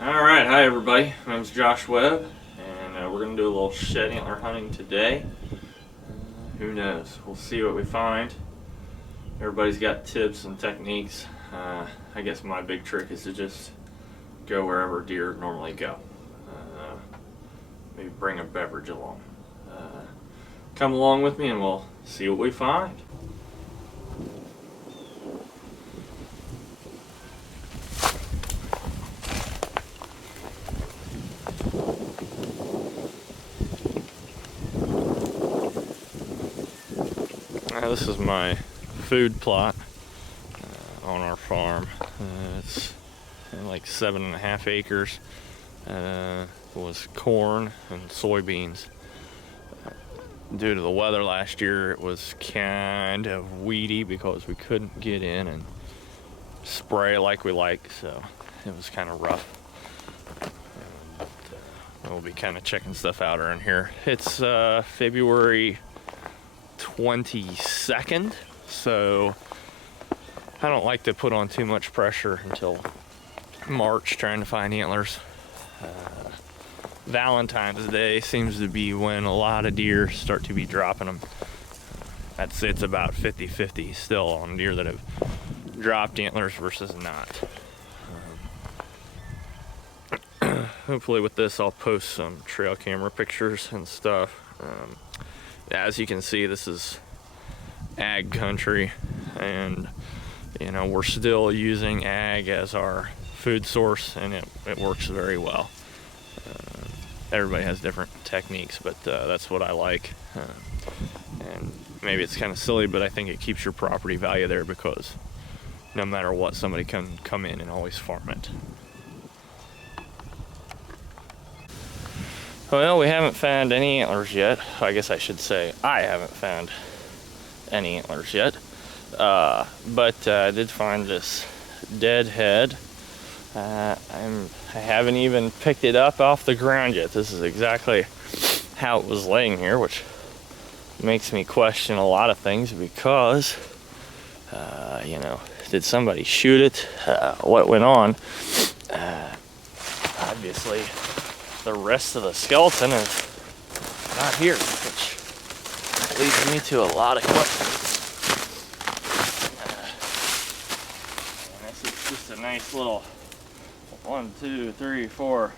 Alright, hi everybody. My name's Josh Webb, and we're going to do a little shed antler hunting today. Who knows? We'll see what we find. Everybody's got tips and techniques. I guess my big trick is to just go wherever deer normally go. Maybe bring a beverage along. Come along with me and we'll see what we find. This is my food plot on our farm. It's like 7.5 acres. Was corn and soybeans. Due to the weather last year, it was kind of weedy because we couldn't get in and spray like we like, so it was kind of rough. And, we'll be kind of checking stuff out around here. It's February 22nd, so I don't like to put on too much pressure until March trying to find antlers. Valentine's Day seems to be when a lot of deer start to be dropping them. I'd say it's about 50-50 still on deer that have dropped antlers versus not. Hopefully with this I'll post some trail camera pictures and stuff. As you can see, this is ag country, and you know, we're still using ag as our food source, and it works very well. Everybody has different techniques, but that's what I like. And maybe it's kind of silly, but I think it keeps your property value there, because no matter what, somebody can come in and always farm it. Well, we haven't found any antlers yet. I guess I should say I haven't found any antlers yet. But I did find this dead head. I haven't even picked it up off the ground yet. This is exactly how it was laying here, which makes me question a lot of things, because, you know, did somebody shoot it? What went on? Obviously, the rest of the skeleton is not here, which leads me to a lot of questions. And this is just a nice little 1, 2, 3, 4,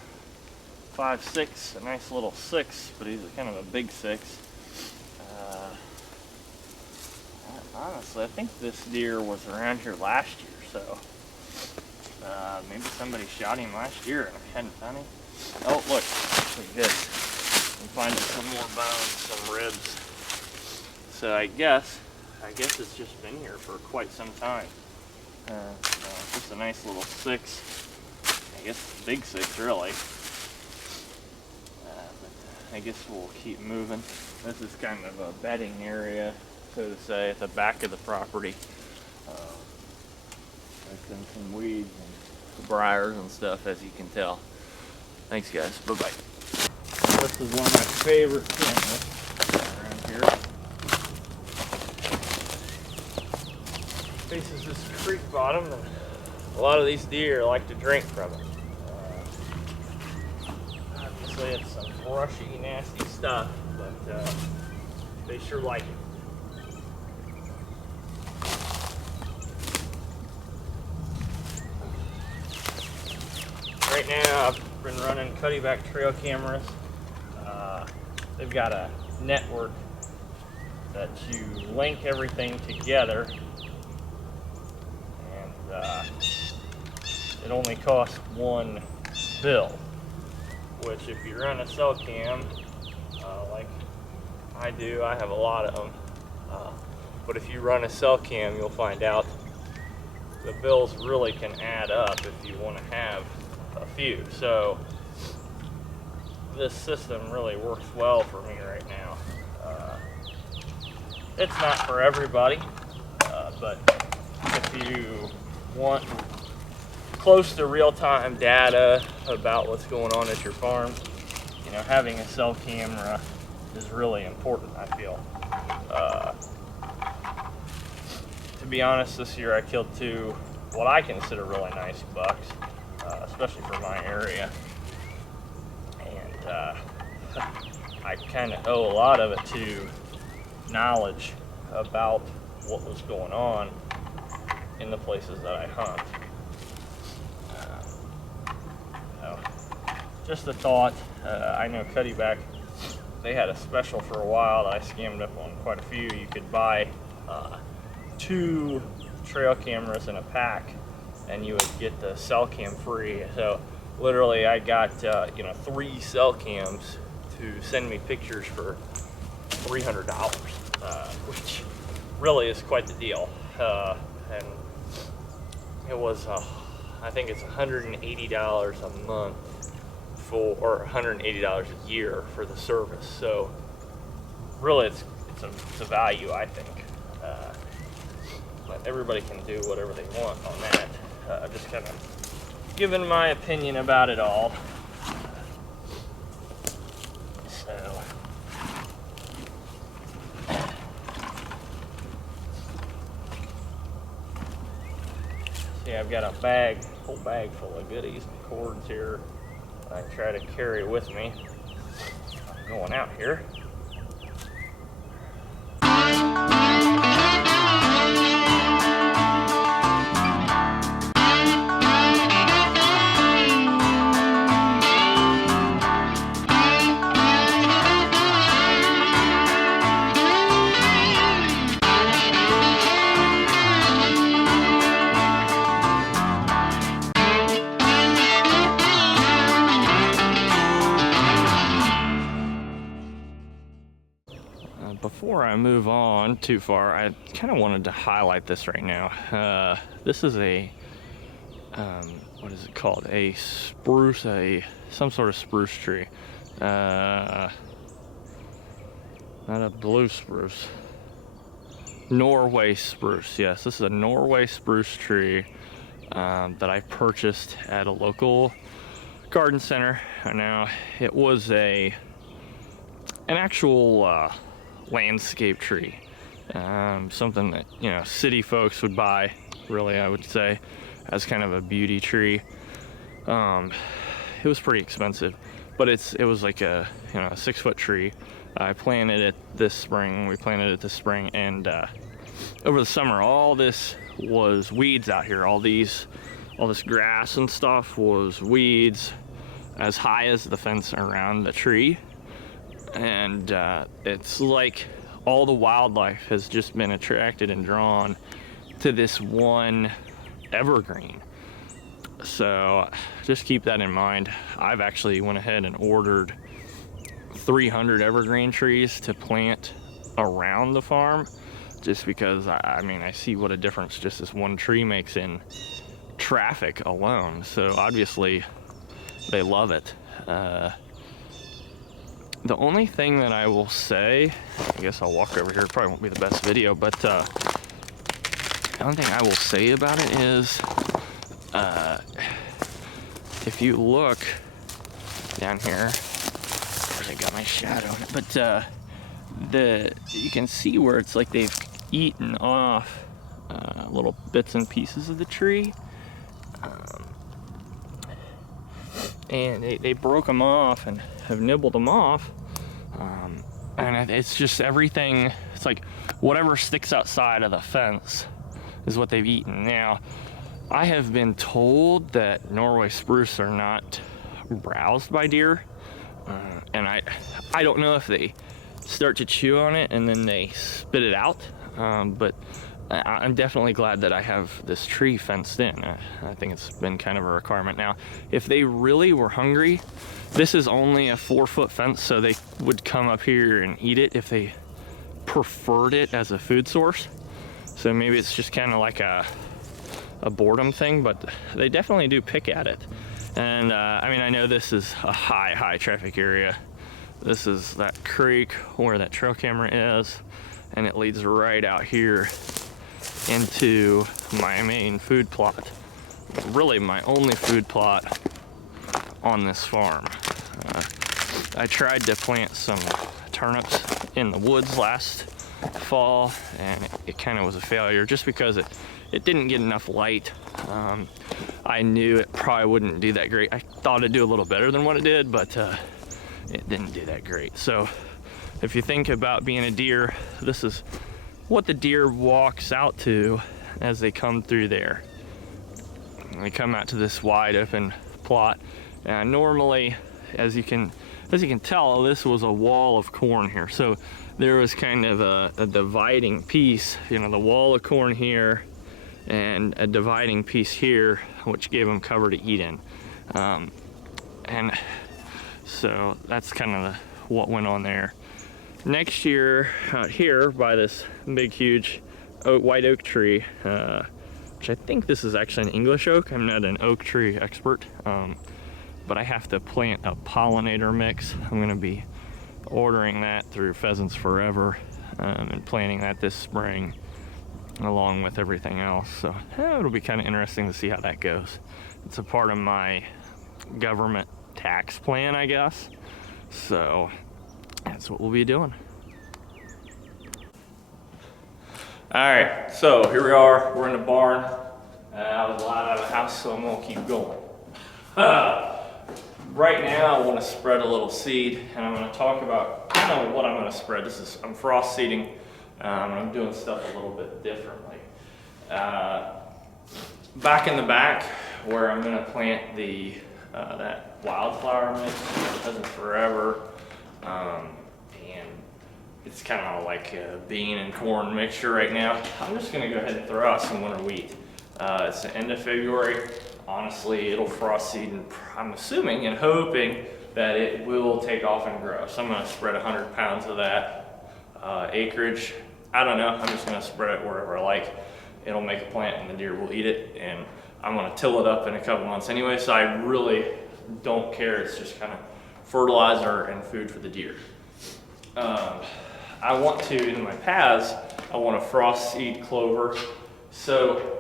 5, 6. A nice little 6, but he's kind of a big 6. Honestly, I think this deer was around here last year, so maybe somebody shot him last year and I hadn't found him. Oh, look at this. I'm finding some more bones, some ribs. So I guess it's just been here for quite some time. Just a nice little 6. I guess big 6, really. But I guess we'll keep moving. This is kind of a bedding area, so to say, at the back of the property. There's been some weeds and briars and stuff, as you can tell. Thanks, guys. Bye-bye. This is one of my favorite cameras around here. Faces this creek bottom, and a lot of these deer like to drink from it. Obviously, it's some brushy, nasty stuff, but they sure like it. Right now, I've been running cutty-back trail cameras. They've got a network that you link everything together, and it only costs one bill, which if you run a cell cam, like I do, I have a lot of them, but if you run a cell cam, you'll find out the bills really can add up if you want to have a few. So this system really works well for me right now. It's not for everybody, but if you want close to real-time data about what's going on at your farm, you know, having a cell camera is really important, I feel. To be honest, this year I killed 2 what I consider really nice bucks. especially for my area. And I kind of owe a lot of it to knowledge about what was going on in the places that I hunt. So just a thought. I know Cuddyback, they had a special for a while that I scammed up on quite a few. You could buy 2 trail cameras in a pack, and you would get the cell cam free. So literally, I got 3 cell cams to send me pictures for $300, which really is quite the deal. And it was, I think it's $180 a month or $180 a year for the service. So really, it's a value, I think. But everybody can do whatever they want on that. Just kind of giving my opinion about it all. So see, I've got a whole bag full of goodies and cords here. I try to carry with me. I'm going out here. Before I move on too far, I kind of wanted to highlight this right now. This is a, what is it called? A spruce, some sort of spruce tree. Not a blue spruce. Norway spruce, yes. This is a Norway spruce tree that I purchased at a local garden center. Now, it was an actual landscape tree, something that city folks would buy, really, I would say, as kind of a beauty tree. It was pretty expensive, but it was like a 6-foot tree. I planted it this spring. We planted it this spring, and over the summer, all this was weeds out here. All this grass and stuff was weeds as high as the fence around the tree. And it's like all the wildlife has just been attracted and drawn to this one evergreen. So just keep that in mind. I've actually went ahead and ordered 300 evergreen trees to plant around the farm, just because I see what a difference just this one tree makes in traffic alone. So obviously they love it. The only thing that I will say, I guess I'll walk over here, it probably won't be the best video, but the only thing I will say about it is, if you look down here, of course I got my shadow on it, but you can see where it's like they've eaten off little bits and pieces of the tree, and they broke them off and have nibbled them off, and it's just everything. It's like whatever sticks outside of the fence is what they've eaten. Now, I have been told that Norway spruce are not browsed by deer, and I don't know if they start to chew on it and then they spit it out, but I'm definitely glad that I have this tree fenced in. I think it's been kind of a requirement. Now, if they really were hungry, this is only a 4-foot fence, so they would come up here and eat it if they preferred it as a food source. So maybe it's just kind of like a boredom thing, but they definitely do pick at it. And I know this is a high traffic area. This is that creek where that trail camera is, and it leads right out here into my main food plot. Really my only food plot on this farm. I tried to plant some turnips in the woods last fall, and it kind of was a failure just because it didn't get enough light. I knew it probably wouldn't do that great. I thought it'd do a little better than what it did, but it didn't do that great. So if you think about being a deer, this is what the deer walks out to as they come through there. And they come out to this wide open plot. And normally, as you can tell, this was a wall of corn here. So there was kind of a dividing piece, you know, the wall of corn here and a dividing piece here, which gave them cover to eat in. And so that's kind of what went on there. Next year, out here by this big, huge white oak tree, which I think this is actually an English oak. I'm not an oak tree expert, but I have to plant a pollinator mix. I'm gonna be ordering that through Pheasants Forever and planting that this spring along with everything else. So it'll be kind of interesting to see how that goes. It's a part of my government tax plan, I guess. So that's what we'll be doing. All right, so here we are. We're in the barn. I was allowed out of the house, so I'm gonna keep going. Right now, I want to spread a little seed, and I'm going to talk about kind of what I'm going to spread. I'm frost seeding, and I'm doing stuff a little bit differently. Back in the back, where I'm going to plant the that wildflower mix, Pheasants Forever, and it's kind of like a bean and corn mixture right now. I'm just going to go ahead and throw out some winter wheat. It's the end of February. Honestly, it'll frost seed, and I'm assuming and hoping that it will take off and grow. So I'm going to spread 100 pounds of that acreage. I don't know. I'm just going to spread it wherever I like. It'll make a plant, and the deer will eat it. And I'm going to till it up in a couple months anyway. So I really don't care. It's just kind of fertilizer and food for the deer. I want to, in my paths, I want to frost seed clover. So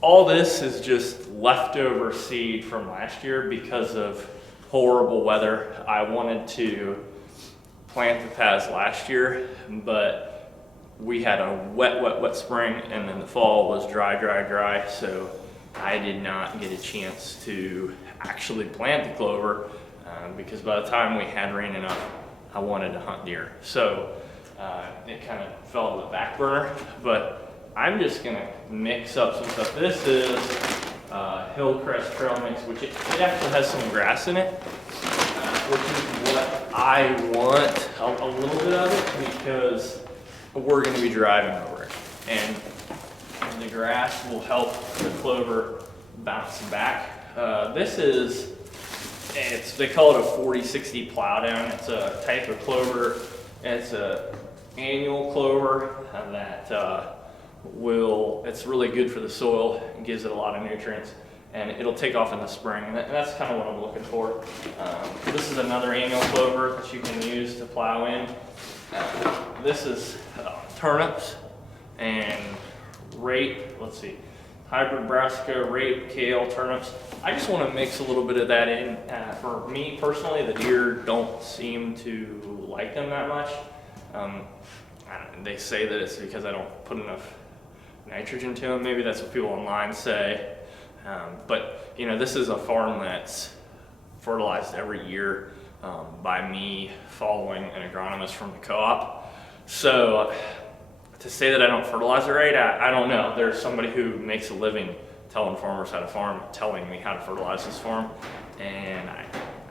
all this is just leftover seed from last year because of horrible weather. I wanted to plant the paths last year, but we had a wet spring, and then the fall was dry. So I did not get a chance to actually plant the clover because by the time we had rain enough, I wanted to hunt deer. So it kind of fell to the back burner, but I'm just gonna mix up some stuff. This is Hillcrest Trail Mix, which it actually has some grass in it, which is what I want a little bit of it because we're gonna be driving over it. And the grass will help the clover bounce back. They call it a 40-60 plow down. It's a type of clover. It's a annual clover that it's really good for the soil and gives it a lot of nutrients, and it'll take off in the spring, and that's kind of what I'm looking for. This is another annual clover that you can use to plow in. This is turnips and rape, hybrid brassica, rape, kale, turnips. I just want to mix a little bit of that in. For me personally, the deer don't seem to like them that much. They say that it's because I don't put enough nitrogen to them. Maybe that's what people online say. But you know, this is a farm that's fertilized every year by me following an agronomist from the co-op. So to say that I don't fertilize it right, I don't know. There's somebody who makes a living telling farmers how to farm, telling me how to fertilize this farm, and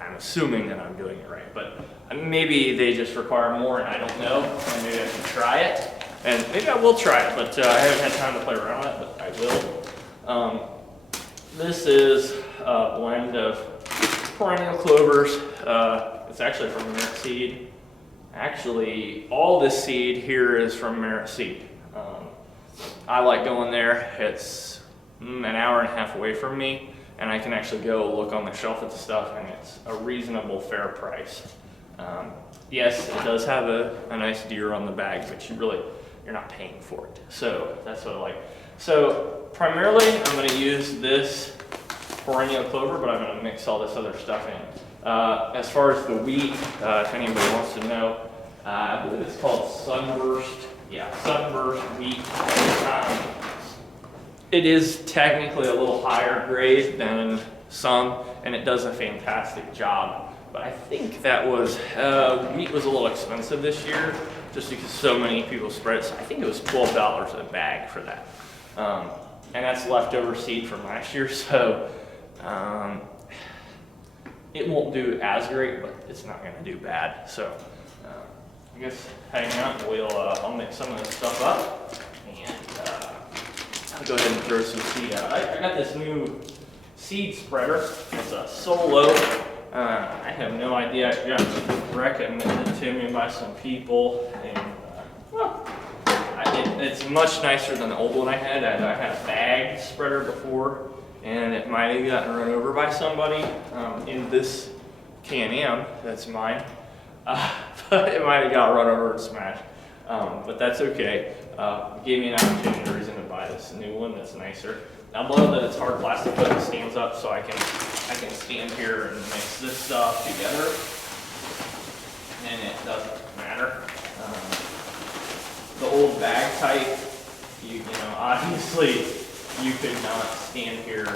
I'm assuming that I'm doing it right. But maybe they just require more, and I don't know, and maybe I should try it. And maybe I will try it, but I haven't had time to play around with it, but I will. This is a blend of perennial clovers. It's actually from Merit Seed. Actually, all this seed here is from Merit Seed. I like going there. It's an hour and a half away from me, and I can actually go look on the shelf at the stuff, and it's a reasonable, fair price. Yes, it does have a nice deer on the bag, but you're not paying for it. So that's what I like. So primarily, I'm going to use this perennial clover, but I'm going to mix all this other stuff in. As far as the wheat, if anybody wants to know, I believe it's called Sunburst. Yeah, Sunburst wheat. it is technically a little higher grade than some, and it does a fantastic job. But I think that was, wheat was a little expensive this year, just because so many people spread it. So I think it was $12 a bag for that. And that's leftover seed from last year, so it won't do as great, but it's not gonna do bad. So I guess hang out, I'll mix some of this stuff up, and I'll go ahead and throw some seed out. I got this new seed spreader. It's a Solo. I have no idea. It got recommended to me by some people, and well, it's much nicer than the old one I had. I had a bag spreader before, and it might have gotten run over by somebody in this Can-Am that's mine. But it might have got run over and smashed. But that's okay. It gave me an opportunity, a reason to buy this new one that's nicer. I love that it's hard plastic, but it stands up, so I can stand here and mix this stuff together, and it doesn't matter. The old bag type, you know, obviously you could not stand here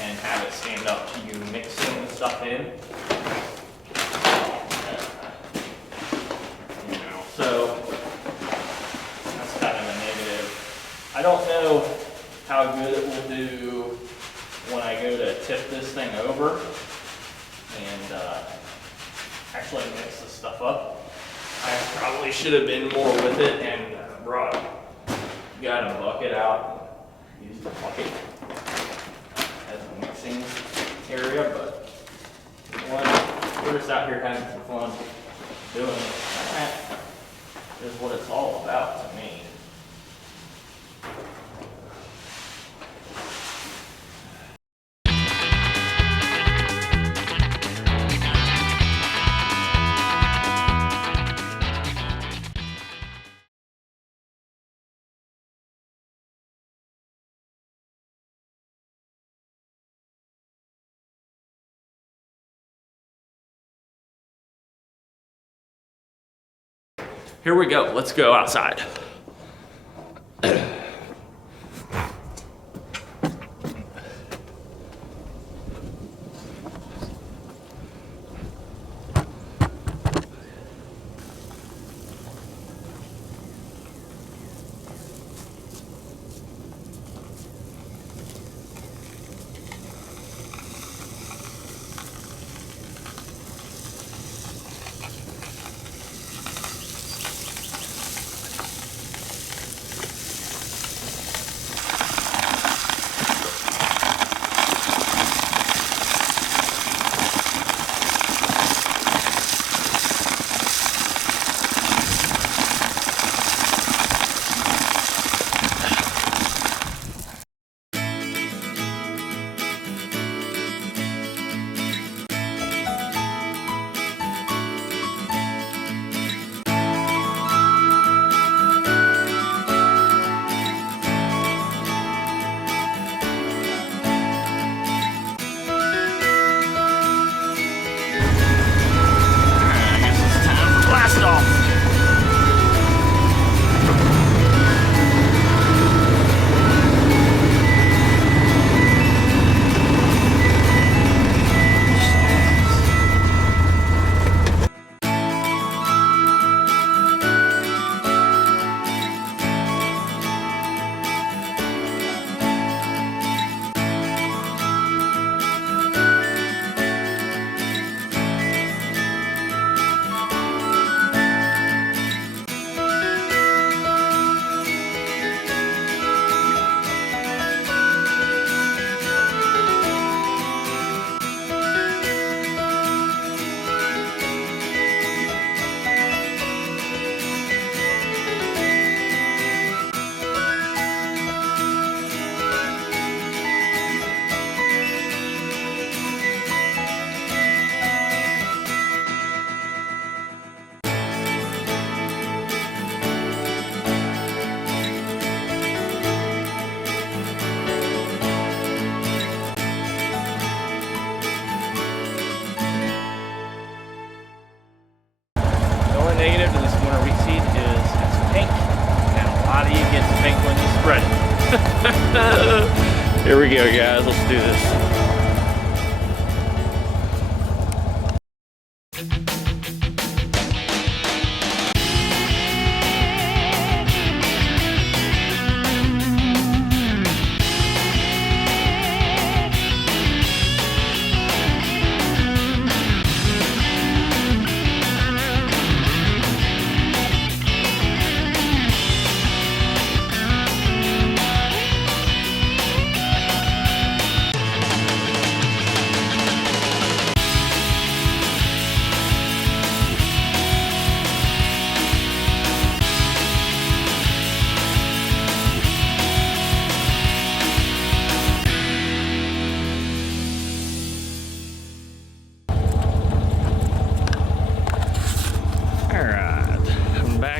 and have it stand up to you mixing the stuff in. You know, so that's kind of a negative. I don't know how good it will do when I go to tip this thing over and actually mix this stuff up. I probably should have been more with it and got a bucket out, used the bucket as a mixing area, but you know what, we're just out here having some fun doing it. That is what it's all about to me. Here we go, let's go outside. Negative to this winter wheat seed is it's pink, and a lot of you get pink when you spread it. Here we go, guys. Let's do this.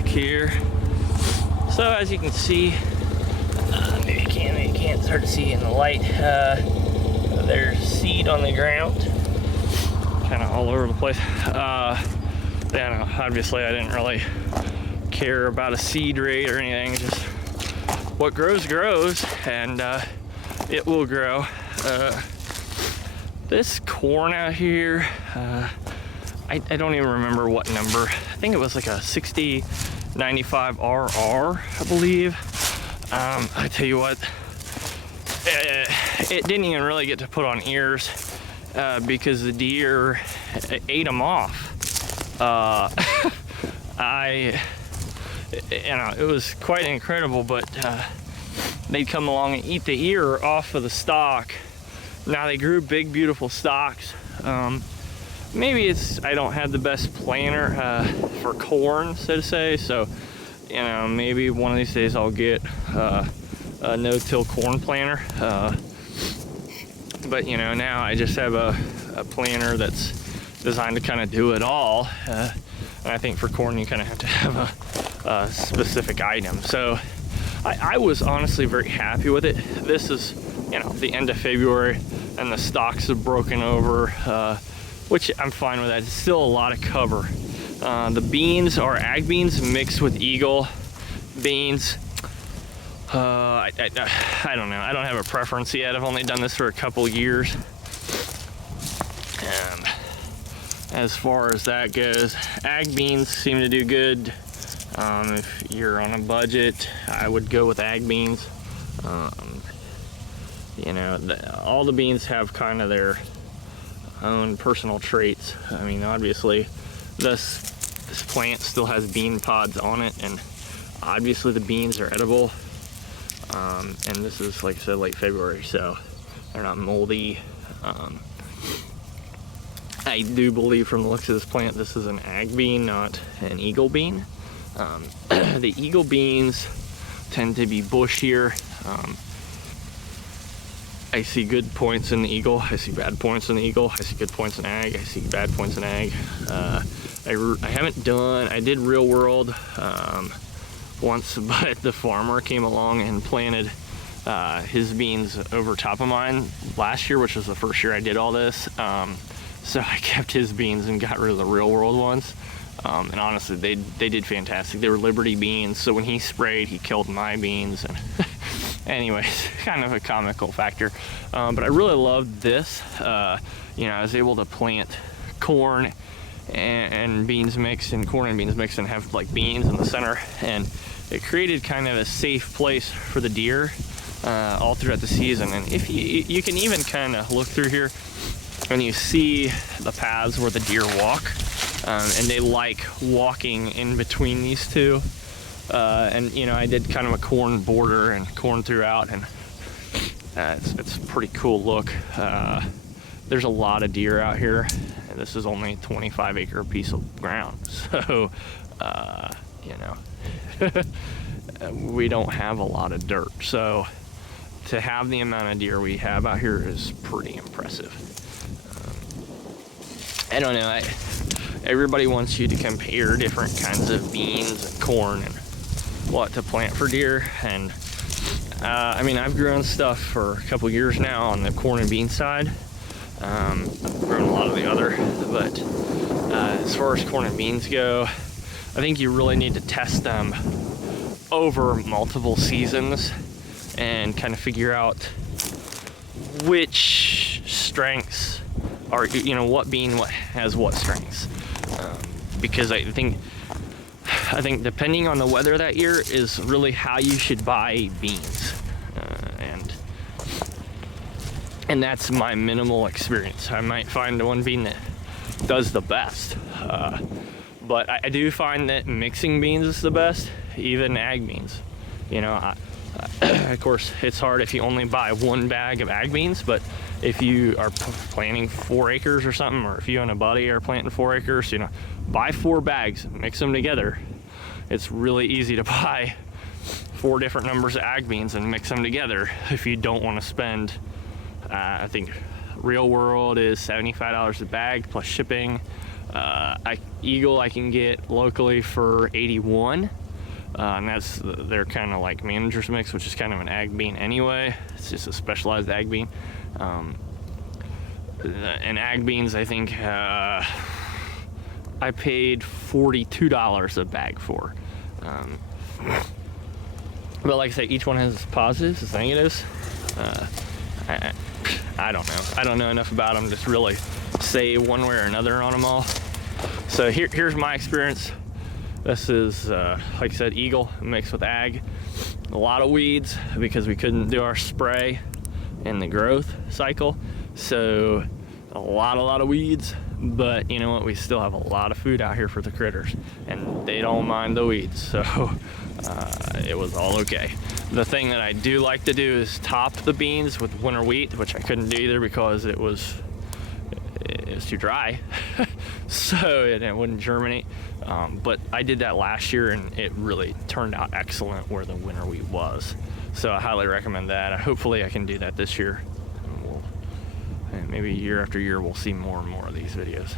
Here, so as you can see, maybe you can't start to see in the light, there's seed on the ground, kind of all over the place. Yeah, no, obviously I didn't really care about a seed rate or anything, just what grows grows, and it will grow. This corn out here, I don't even remember what number. I think it was like a 6095 RR, I believe. I tell you what, it didn't even really get to put on ears because the deer ate them off. It was quite incredible, but they'd come along and eat the ear off of the stalk. Now they grew big, beautiful stalks. Maybe I don't have the best planter for corn, so to say, so maybe one of these days I'll get a no-till corn planter, but now I just have a planter that's designed to kind of do it all, and I think for corn you kind of have to have a specific item. So I was honestly very happy with it. This is the end of February and the stalks have broken over, which I'm fine with that. It's still a lot of cover. The beans are ag beans mixed with Eagle beans. I don't know. I don't have a preference yet. I've only done this for a couple years. As far as that goes, ag beans seem to do good. If you're on a budget, I would go with ag beans. All the beans have kind of their own personal traits. I mean, obviously this plant still has bean pods on it, and obviously the beans are edible, and this is, like I said, late February, so they're not moldy. I do believe from the looks of this plant this is an ag bean, not an Eagle bean. The Eagle beans tend to be bushier. I see good points in the Eagle, I see bad points in the Eagle, I see good points in ag, I see bad points in ag. I did real world once, but the farmer came along and planted his beans over top of mine last year, which was the first year I did all this. So I kept his beans and got rid of the real world ones. And honestly, they did fantastic. They were Liberty beans, so when he sprayed, he killed my beans. And anyways, kind of a comical factor. But I really loved this. I was able to plant corn and beans mixed, and corn and beans mixed, and have like beans in the center. And it created kind of a safe place for the deer all throughout the season. And if you can even kind of look through here, and you see the paths where the deer walk, and they like walking in between these two. And I did kind of a corn border and corn throughout, and it's a pretty cool look. There's a lot of deer out here, and this is only a 25-acre piece of ground, so we don't have a lot of dirt. So to have the amount of deer we have out here is pretty impressive. I don't know, everybody wants you to compare different kinds of beans and corn and what to plant for deer, and I've grown stuff for a couple years now on the corn and bean side. I've grown a lot of the other, but as far as corn and beans go, I think you really need to test them over multiple seasons. and kind of figure out which strengths are, you know, what bean has what strengths. Because I think depending on the weather that year is really how you should buy beans. And that's my minimal experience. I might find the one bean that does the best. But I do find that mixing beans is the best, even ag beans. You know, of course, it's hard if you only buy one bag of ag beans, but if you are planting 4 acres or something, or if you and a buddy are planting 4 acres, you know, buy 4 bags, mix them together. It's really easy to buy 4 different numbers of ag beans and mix them together if you don't want to spend, I think Real World is $75 a bag plus shipping. Eagle I can get locally for $81, and they're kind of like manager's mix, which is kind of an ag bean anyway. It's just a specialized ag bean. And ag beans, I think I paid $42 a bag for. But like I say, each one has its positives, its negatives. I don't know. I don't know enough about them to really say one way or another on them all. So here's my experience. This is, like I said, Eagle mixed with ag. A lot of weeds because we couldn't do our spray in the growth cycle. So a lot of weeds, but you know what? We still have a lot of food out here for the critters, and they don't mind the weeds. So it was all okay. The thing that I do like to do is top the beans with winter wheat, which I couldn't do either because it was too dry. So it wouldn't germinate. But I did that last year and it really turned out excellent where the winter wheat was. So I highly recommend that. Hopefully I can do that this year. And maybe year after year we'll see more and more of these videos.